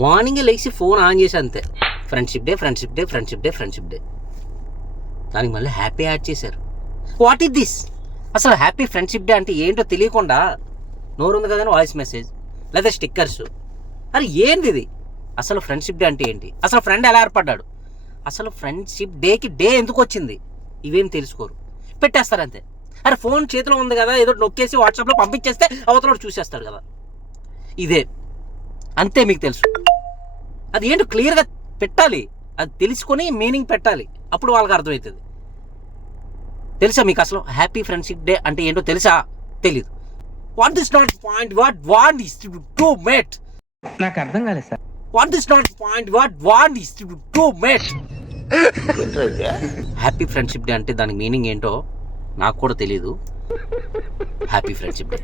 Morning లేచి phone on చేసి అంతే, friendship day friendship day friendship day friendship day, దానికి మళ్ళీ హ్యాపీ యాడ్ చేశారు. What is this? అసలు హ్యాపీ ఫ్రెండ్షిప్ డే అంటే ఏంటో తెలియకుండా నోరు ఉంది కదని వాయిస్ మెసేజ్ లేదా స్టిక్కర్స్. అరే ఏంది ఇది? అసలు ఫ్రెండ్షిప్ డే అంటే ఏంటి? అసలు ఫ్రెండ్ ఎలా ఏర్పడ్డాడు? అసలు ఫ్రెండ్షిప్ డేకి డే ఎందుకు వచ్చింది? ఇవేం తెలుసుకోరు, పెట్టేస్తారు అంతే. అరే ఫోన్ చేతిలో ఉంది కదా, ఏదో నొక్కేసి వాట్సాప్లో పంపించేస్తే అవతల చూసేస్తాడు కదా, ఇదే అంతే. మీకు తెలుసు అది ఏంటో క్లియర్గా పెట్టాలి, అది తెలుసుకొని మీనింగ్ పెట్టాలి, అప్పుడు వాళ్ళకి అర్థమవుతుంది. తెలుసా మీకు అసలు హ్యాపీ ఫ్రెండ్షిప్ డే అంటే ఏంటో తెలుసా? తెలీదు. What is not point what is to mate? నాకు అర్థం కాలేదు sir. What is not point what is to mate? Happy friendship day అంటే దానికి మీనింగ్ ఏంటో నాకు కూడా తెలీదు. Happy friendship day.